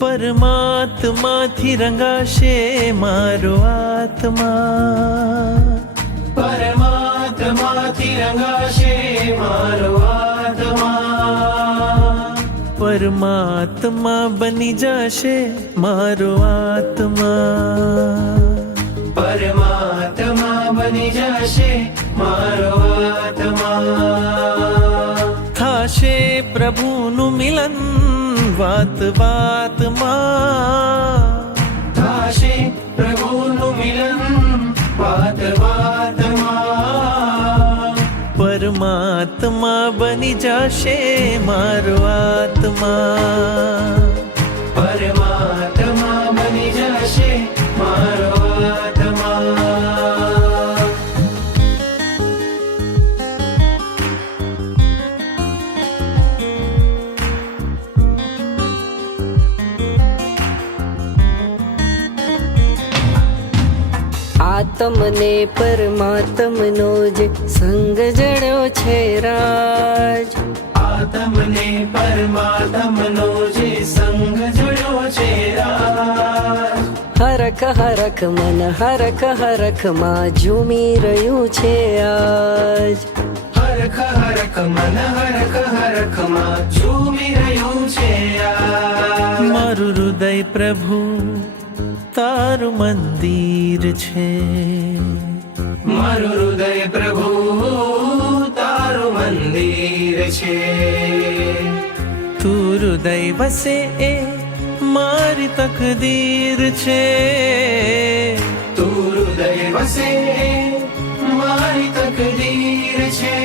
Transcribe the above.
પરમાત્માથી રંગાશે મારો આત્મા, પરમાત્માથી રંગાશે મારો આત્મા, પરમાત્મા બની જશે મારો આત્મા, પરમાત્મા બની જશે મારો આત્મા, થાશે પ્રભુનું મિલન વાત વાતમાં, થાશે પ્રભુનું મિલન વાત વાતમાં, પરમાત્મા બની જશે મારો આત્મા, પરમાત્મા બની જશે મારો આત્મા. આત્મને પરમાત્મનો જે સંગ જડ્યો છે રાજ, આત્મને પરમાત્મનો જે સંગ જોડ્યો છે રાજ, હરખ હરખ મન હરખ હરખ માં ઝૂમી રહ્યું છે આજ, હરખ હરખ મન હરખ હરખ માં ઝૂમી રહ્યું છે આજ. મારું હૃદય પ્રભુ તારું મંદિર છે, મારું હૃદય પ્રભુ તારું મંદિર છે, તું હૃદય વસે એ મારી તકદીર છે, તું હૃદય વસે મારી તકદીર છે.